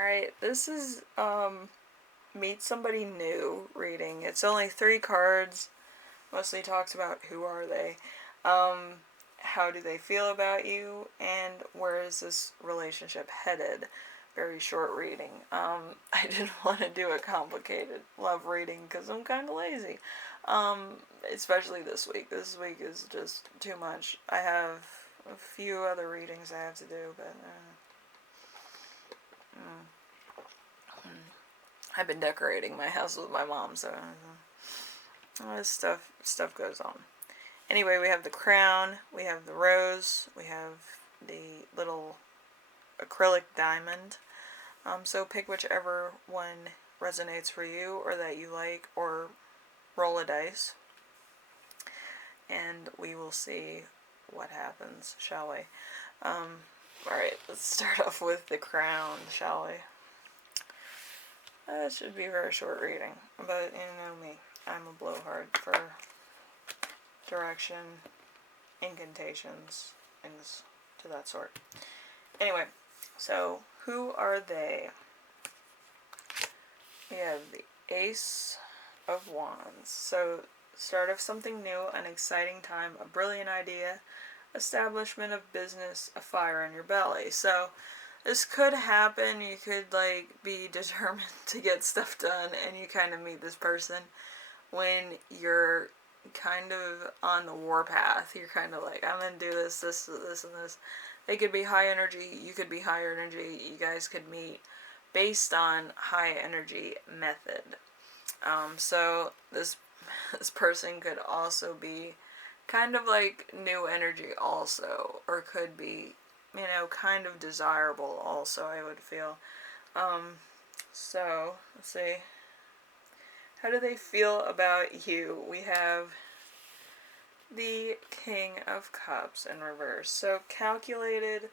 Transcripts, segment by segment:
Alright, this is Meet Somebody New reading. It's only 3 cards. Mostly talks about who are they, how do they feel about you, and where is this relationship headed. Very short reading. I didn't want to do a complicated love reading because I'm kind of lazy. Especially this week. This week is just too much. I have a few other readings I have to do, but I've been decorating my house with my mom, so this stuff goes on. Anyway, we have the crown, we have the rose, we have the little acrylic diamond. So pick whichever one resonates for you or that you like, or roll a dice, and we will see what happens, shall we? Alright, let's start off with the crown, shall we? That should be a very short reading, but you know me, I'm a blowhard for direction, incantations, things to that sort. Anyway, so who are they? We have the Ace of Wands. So start of something new, an exciting time, a brilliant idea, establishment of business, a fire in your belly. So this could happen. You could be determined to get stuff done, and you kind of meet this person when you're kind of on the warpath. You're kind of like, I'm gonna do this, and this. They could be high energy. You could be high energy. You guys could meet based on high energy method. So this person could also be kind of like new energy also, or could be, kind of desirable also, I would feel. So, let's see. How do they feel about you? We have the King of Cups in reverse. So, calculated,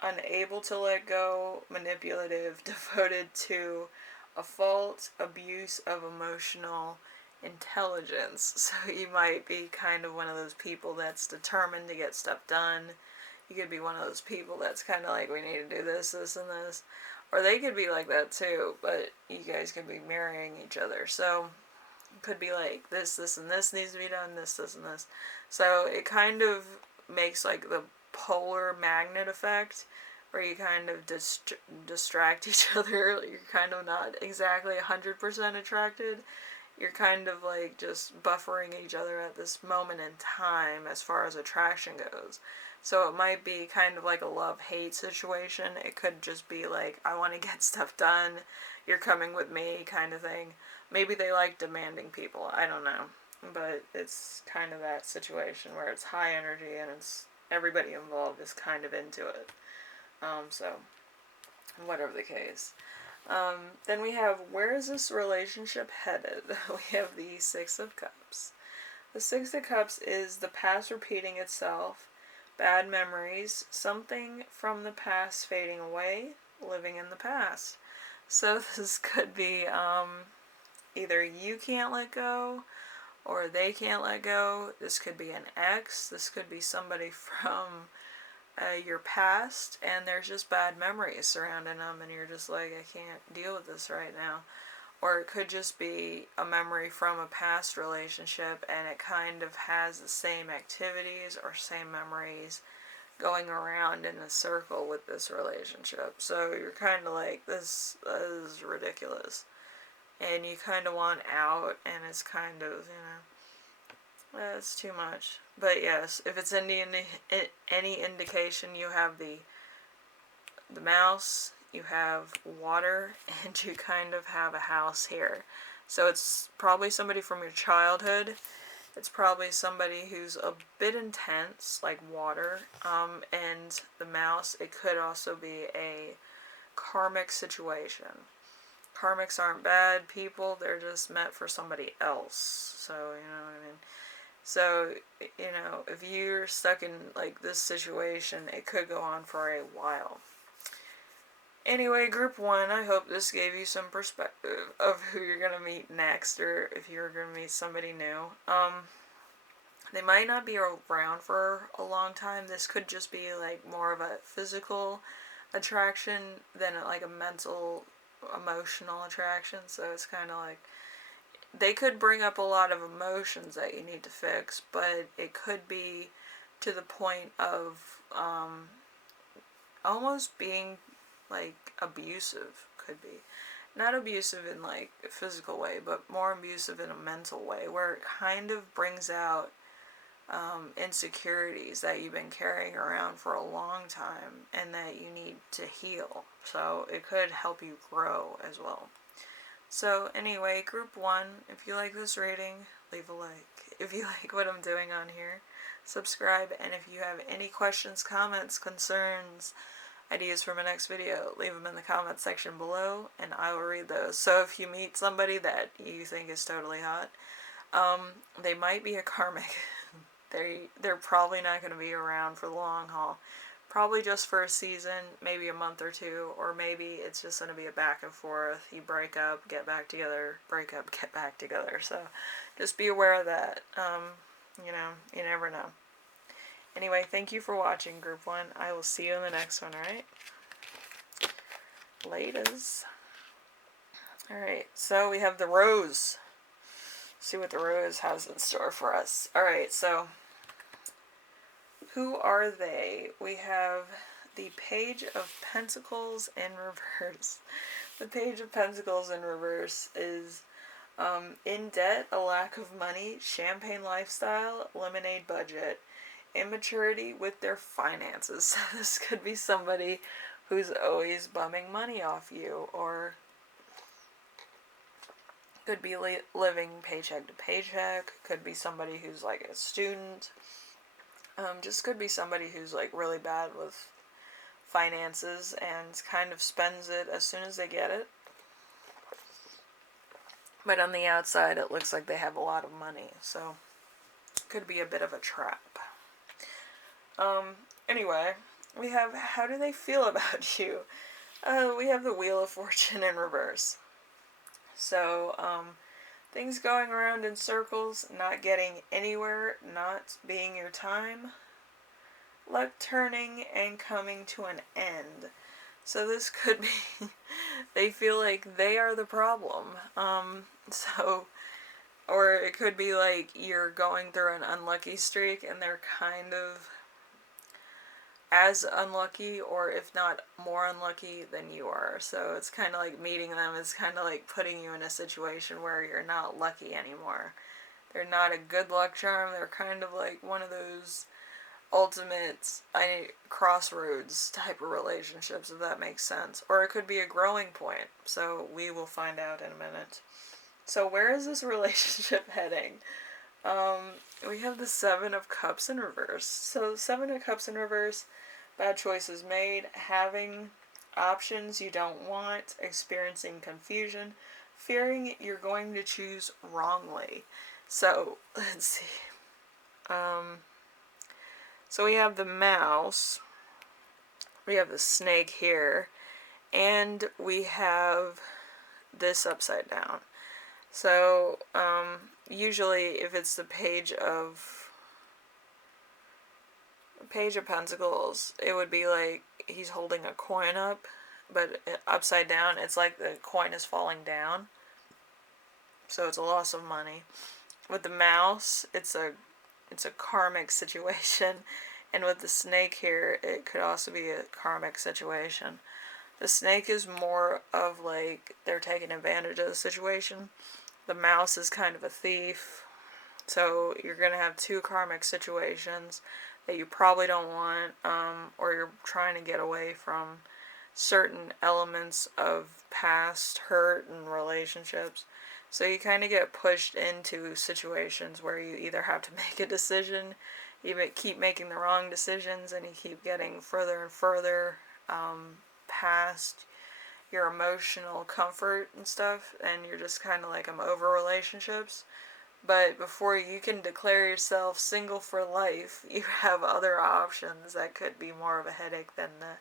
unable to let go, manipulative, devoted to a fault, abuse of emotional intelligence. So you might be kind of one of those people that's determined to get stuff done. You could be one of those people that's kind of like, we need to do this, this, and this. Or they could be like that too, but you guys could be marrying each other. So it could be like this, and this needs to be done, this, and this. So it kind of makes like the polar magnet effect, where you kind of distract each other. You're kind of not exactly 100% attracted. You're kind of like just buffering each other at this moment in time as far as attraction goes. So it might be kind of like a love-hate situation. It could just be like, I want to get stuff done, you're coming with me kind of thing. Maybe they like demanding people, I don't know. But it's kind of that situation where it's high energy and it's everybody involved is kind of into it. So, whatever the case. Then we have, where is this relationship headed? We have the Six of Cups. The Six of Cups is the past repeating itself, bad memories, something from the past fading away, living in the past. So this could be either you can't let go or they can't let go. This could be an ex. This could be somebody from your past, and there's just bad memories surrounding them, and you're just like, I can't deal with this right now. Or it could just be a memory from a past relationship, and it kind of has the same activities or same memories going around in a circle with this relationship. So you're kind of like, this is ridiculous. And you kind of want out, and it's kind of, it's too much. But yes, if it's any indication, you have the mouse, you have water, and you kind of have a house here. So it's probably somebody from your childhood. It's probably somebody who's a bit intense, like water. And the mouse, it could also be a karmic situation. Karmics aren't bad people, they're just meant for somebody else. So, you know what I mean? So, if you're stuck in like this situation, it could go on for a while. Anyway, group 1, I hope this gave you some perspective of who you're going to meet next, or if you're going to meet somebody new. They might not be around for a long time. This could just be like more of a physical attraction than like a mental, emotional attraction. So it's kind of like they could bring up a lot of emotions that you need to fix, but it could be to the point of almost being like abusive. Could be not abusive in like a physical way, but more abusive in a mental way, where it kind of brings out insecurities that you've been carrying around for a long time and that you need to heal. So it could help you grow as well. So anyway, group 1, if you like this reading, leave a like. If you like what I'm doing on here, subscribe. And if you have any questions, comments, concerns, ideas for my next video, leave them in the comment section below and I will read those. So if you meet somebody that you think is totally hot, they might be a karmic. They're probably not going to be around for the long haul. Probably just for a season, maybe a month or two, or maybe it's just going to be a back and forth. You break up, get back together, break up, get back together. So just be aware of that. You know, you never know. Anyway, thank you for watching, Group 1. I will see you in the next one, alright? Laters. Alright, so we have the Rose. See what the Rose has in store for us. Alright, so who are they? We have the Page of Pentacles in reverse. The Page of Pentacles in reverse is in debt, a lack of money, champagne lifestyle, lemonade budget, immaturity with their finances. So this could be somebody who's always bumming money off you, or could be living paycheck to paycheck, could be somebody who's like a student, just could be somebody who's like really bad with finances and kind of spends it as soon as they get it. But on the outside it looks like they have a lot of money, so could be a bit of a trap. Anyway, we have how do they feel about you? We have the Wheel of Fortune in reverse. So, things going around in circles, not getting anywhere, not being your time, luck turning and coming to an end. So this could be, they feel like they are the problem. Or it could be like you're going through an unlucky streak and they're kind of as unlucky, or if not more unlucky than you are. So it's kind of like meeting them is kind of like putting you in a situation where you're not lucky anymore. They're not a good luck charm. They're kind of like one of those ultimate crossroads type of relationships, if that makes sense. Or it could be a growing point. So we will find out in a minute. So where is this relationship heading? We have the Seven of Cups in reverse. So Seven of Cups in reverse, bad choices made, having options you don't want, experiencing confusion, fearing you're going to choose wrongly. So, let's see. So we have the mouse, we have the snake here, and we have this upside down. So, usually if it's the Page of Pentacles, it would be like he's holding a coin up, but upside down, it's like the coin is falling down. So it's a loss of money. With the mouse, it's a karmic situation, and with the snake here, it could also be a karmic situation. The snake is more of like they're taking advantage of the situation. The mouse is kind of a thief. So you're going to have two karmic situations that you probably don't want, or you're trying to get away from certain elements of past hurt and relationships. So you kind of get pushed into situations where you either have to make a decision, you keep making the wrong decisions, and you keep getting further and further past your emotional comfort and stuff, and you're just kind of like, I'm over relationships. But before you can declare yourself single for life, you have other options that could be more of a headache than the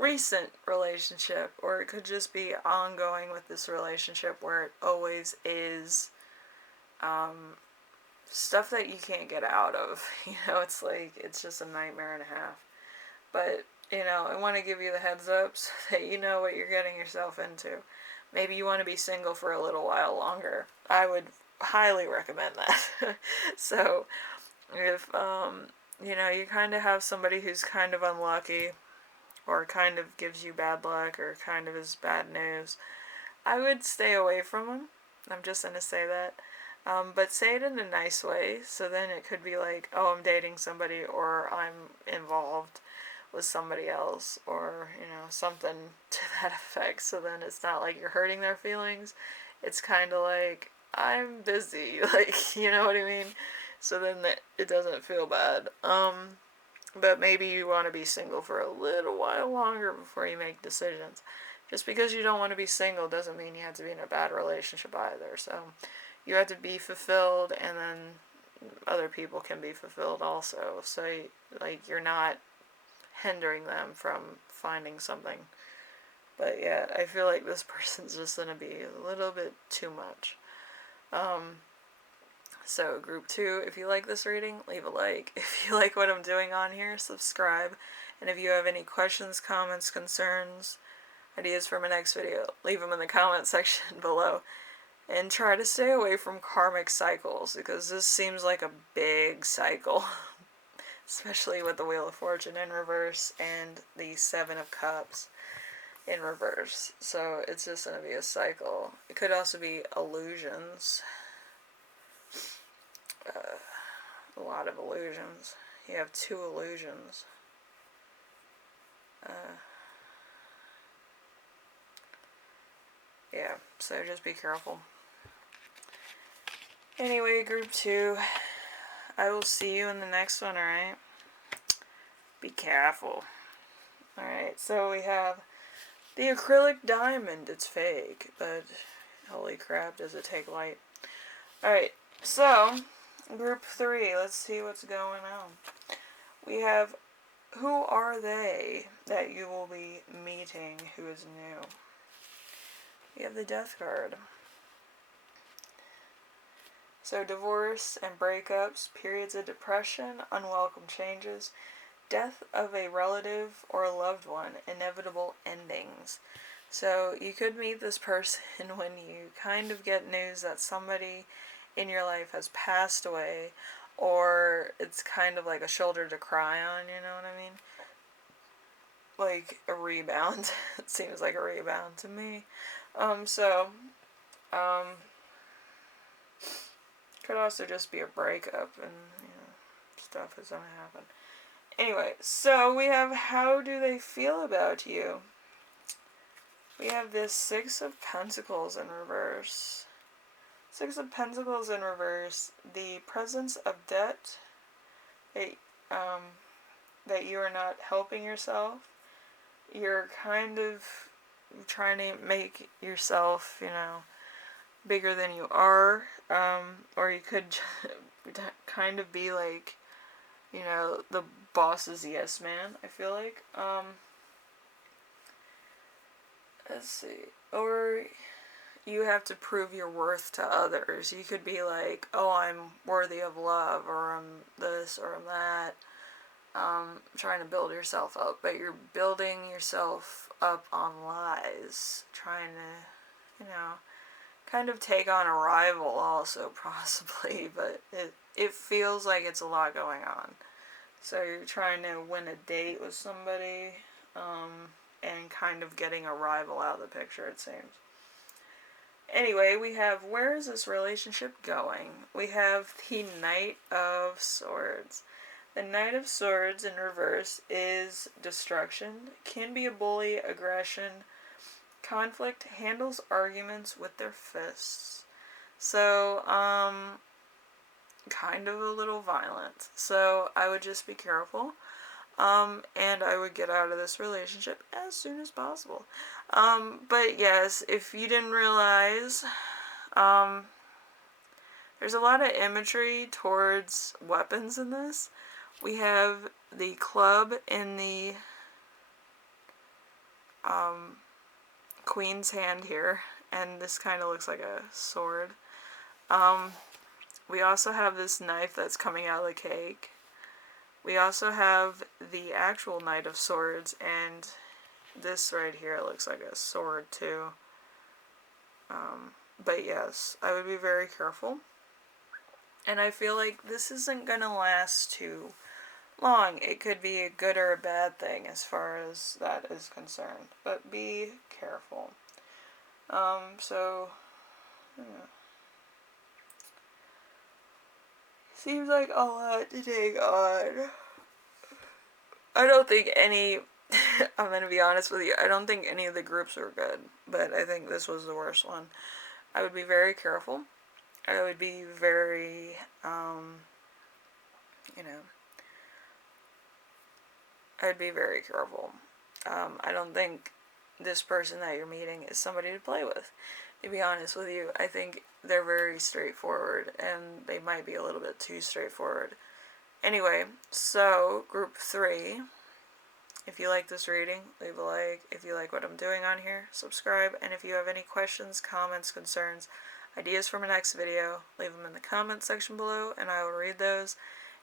recent relationship, or it could just be ongoing with this relationship where it always is stuff that you can't get out of. You know, it's like, it's just a nightmare and a half. But you know, I want to give you the heads up so that you know what you're getting yourself into. Maybe you want to be single for a little while longer. I would highly recommend that. So, if, you know, you kind of have somebody who's kind of unlucky, or kind of gives you bad luck, or kind of is bad news, I would stay away from them. I'm just going to say that. But say it in a nice way, so then it could be like, oh, I'm dating somebody, or I'm involved with somebody else, or, you know, something to that effect. So then it's not like you're hurting their feelings. It's kind of like, I'm busy, like, you know what I mean? So then it doesn't feel bad. But maybe you want to be single for a little while longer before you make decisions. Just because you don't want to be single doesn't mean you have to be in a bad relationship either. So you have to be fulfilled, and then other people can be fulfilled also. So, like, you're not hindering them from finding something. But yeah, I feel like this person's just going to be a little bit too much. So, group 2, if you like this reading, leave a like. If you like what I'm doing on here, subscribe. And if you have any questions, comments, concerns, ideas for my next video, leave them in the comment section below. And try to stay away from karmic cycles, because this seems like a big cycle. Especially with the Wheel of Fortune in reverse and the 7 of Cups in reverse. So it's just going to be a cycle. It could also be illusions. A lot of illusions. You have 2 illusions. Yeah, so just be careful. Anyway, group 2, I will see you in the next one, alright? Be careful. Alright, so we have the acrylic diamond. It's fake, but holy crap, does it take light. Alright, so group 3, let's see what's going on. We have, who are they that you will be meeting who is new? We have the Death card. So divorce and breakups, periods of depression, unwelcome changes, death of a relative or a loved one, inevitable endings. So you could meet this person when you kind of get news that somebody in your life has passed away, or it's kind of like a shoulder to cry on, you know what I mean? Like a rebound. It seems like a rebound to me. Could also just be a breakup, and, you know, stuff is gonna happen. Anyway, so we have, how do they feel about you? We have this 6 of Pentacles in reverse. 6 of Pentacles in reverse. The presence of debt. That you are not helping yourself. You're kind of trying to make yourself, you know, bigger than you are. Or you could kind of be like, you know, the boss's yes man, I feel like. Let's see. Or you have to prove your worth to others. You could be like, oh, I'm worthy of love, or I'm this, or I'm that. Trying to build yourself up, but you're building yourself up on lies. Trying to, you know, kind of take on a rival also, possibly, but it feels like it's a lot going on. So you're trying to win a date with somebody, and kind of getting a rival out of the picture, it seems. Anyway, we have, where is this relationship going? We have the Knight of Swords. The Knight of Swords in reverse is destruction, can be a bully, aggression, conflict, handles arguments with their fists. So, kind of a little violent. So I would just be careful. And I would get out of this relationship as soon as possible. But yes, if you didn't realize, there's a lot of imagery towards weapons in this. We have the club in the Queen's hand here, and this kind of looks like a sword. We also have this knife that's coming out of the cake. We also have the actual Knight of Swords, and this right here looks like a sword too. But yes, I would be very careful. And I feel like this isn't going to last too long. It could be a good or a bad thing as far as that is concerned. But be careful. Yeah. Seems like a lot to take on. I don't think any, I'm going to be honest with you, I don't think any of the groups were good. But I think this was the worst one. I would be very careful. I would be very, I'd be very careful. I don't think this person that you're meeting is somebody to play with. To be honest with you, I think they're very straightforward, and they might be a little bit too straightforward. Anyway, so group 3, if you like this reading, leave a like. If you like what I'm doing on here, subscribe. And if you have any questions, comments, concerns, ideas for my next video, leave them in the comments section below, and I will read those.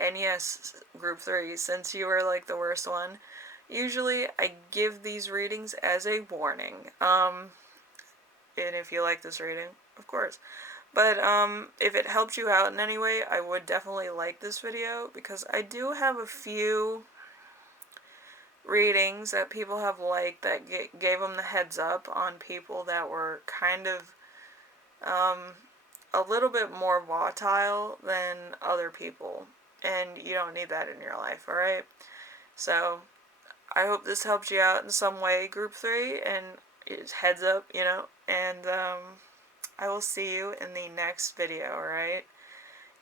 And yes, group 3, since you were like the worst one, usually I give these readings as a warning. And if you like this reading, of course. But if it helped you out in any way, I would definitely like this video, because I do have a few readings that people have liked that gave them the heads up on people that were kind of a little bit more volatile than other people. And you don't need that in your life, alright? So, I hope this helped you out in some way, group 3, and it's heads up, and I will see you in the next video, alright?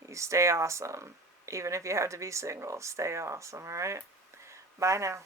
You stay awesome. Even if you have to be single, stay awesome, alright? Bye now.